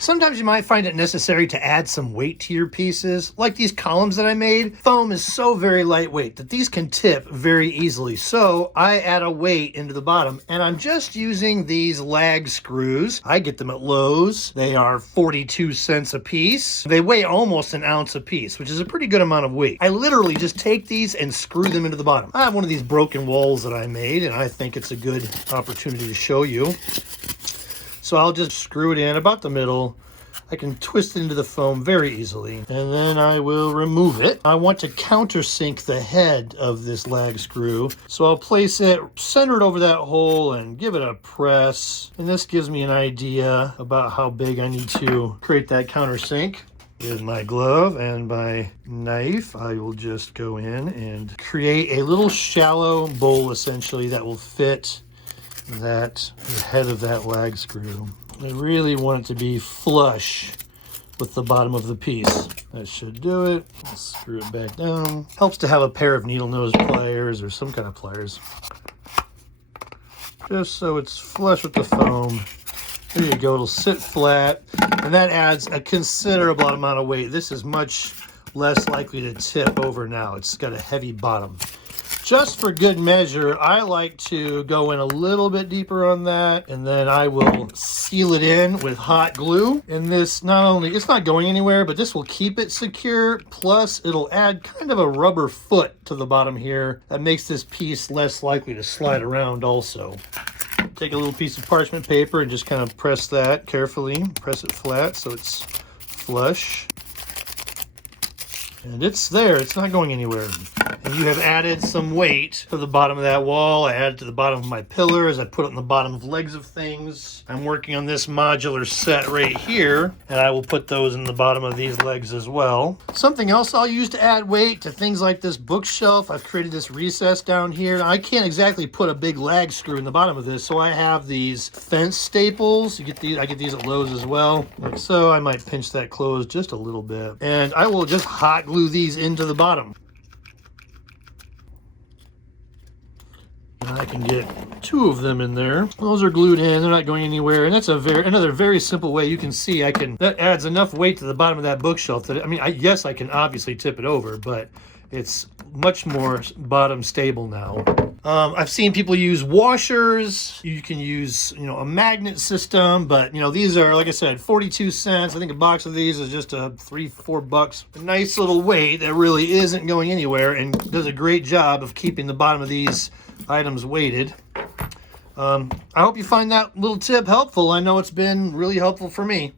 Sometimes you might find it necessary to add some weight to your pieces. Like these columns that I made, foam is so very lightweight that these can tip very easily. So I add a weight into the bottom, and I'm just using these lag screws. I get them at Lowe's. They are 42 cents a piece. They weigh almost an ounce a piece, which is a pretty good amount of weight. I literally just take these and screw them into the bottom. I have one of these broken walls that I made, and I think it's a good opportunity to show you. So I'll just screw it in about the middle. I can twist it into the foam very easily, and then I will remove it. I want to countersink the head of this lag screw, so I'll place it centered over that hole and give it a press. And this gives me an idea about how big I need to create that countersink. With my glove and my knife, I will just go in and create a little shallow bowl, essentially, that will fit the head of that lag screw. I really want it to be flush with the bottom of the piece. That should do it. I'll screw it back down. Helps to have a pair of needle nose pliers or some kind of pliers, just so it's flush with the foam. There you go. It'll sit flat, and that adds a considerable amount of weight. This is much less likely to tip over now. It's got a heavy bottom. Just for good measure, I like to go in a little bit deeper on that, and then I will seal it in with hot glue. And this, not only, it's not going anywhere, but this will keep it secure. Plus, it'll add kind of a rubber foot to the bottom here that makes this piece less likely to slide around also. Take a little piece of parchment paper and just kind of press that carefully. Press it flat so it's flush. And it's there, it's not going anywhere. And you have added some weight to the bottom of that wall. I added to the bottom of my pillars. I put it on the bottom of legs of things. I'm working on this modular set right here, and I will put those in the bottom of these legs as well. Something else I'll use to add weight to things like this bookshelf, I've created this recess down here. I can't exactly put a big lag screw in the bottom of this, so I have these fence staples. I get these at Lowe's as well. Like so, I might pinch that closed just a little bit. And I will just hot glue these into the bottom. I can get 2 of them in there. Those are glued in, they're not going anywhere. And that's another very simple way. You can see that adds enough weight to the bottom of that bookshelf that, yes, I can obviously tip it over, but it's much more bottom stable now. I've seen people use washers. You can use, a magnet system, but these are, like I said, 42 cents. I think a box of these is just $3-4. A nice little weight that really isn't going anywhere and does a great job of keeping the bottom of these items weighted. I hope you find that little tip helpful. I know it's been really helpful for me.